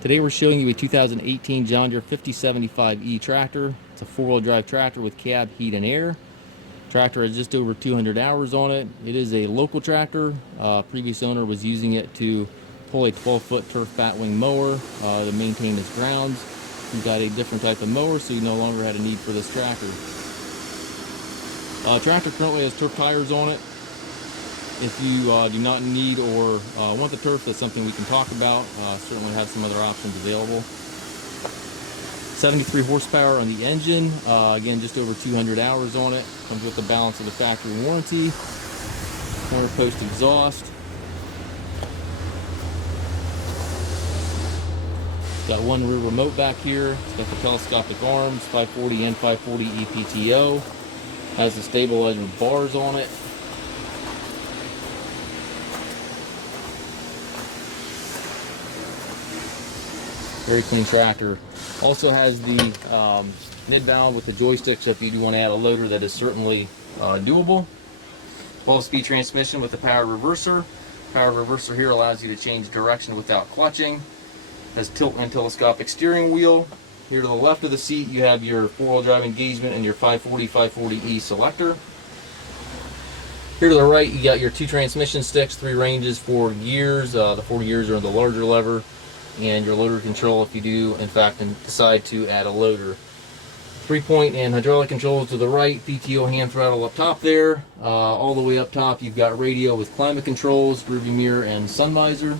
Today we're showing you a 2018 John Deere 5075E tractor. It's a four-wheel drive tractor with cab, heat, and air. Tractor has just over 200 hours on it. It is a local tractor. Previous owner was using it to pull a 12-foot turf batwing mower to maintain his grounds. He got a different type of mower, so he no longer had a need for this tractor. Tractor currently has turf tires on it. If you do not need or want the turf, that's something we can talk about. Certainly have some other options available. 73 horsepower on the engine. Again, just over 200 hours on it. Comes with the balance of the factory warranty. Corner post exhaust. Got one rear remote back here. It's got the telescopic arms, 540 and 540 EPTO. Has the stabilizer bars on it. Very clean tractor. Also has the mid valve with the joystick, so if you do want to add a loader, that is certainly doable. 12-speed transmission with the power reverser. Power reverser here allows you to change direction without clutching. Has tilt and telescopic steering wheel. Here to the left of the seat you have your four-wheel drive engagement and your 540/540E selector. Here to the right you got your two transmission sticks, 3 ranges for gears. The 4 gears are on the larger lever, and your loader control if you do in fact decide to add a loader. 3-point and hydraulic controls to the right, PTO hand throttle up top there. All the way up top you've got radio with climate controls, rearview mirror, and sun visor.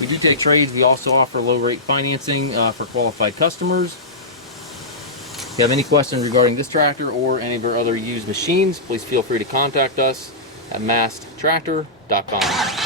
We do take trades. We also offer low rate financing for qualified customers. If you have any questions regarding this tractor or any of our other used machines, please feel free to contact us at masttractor.com.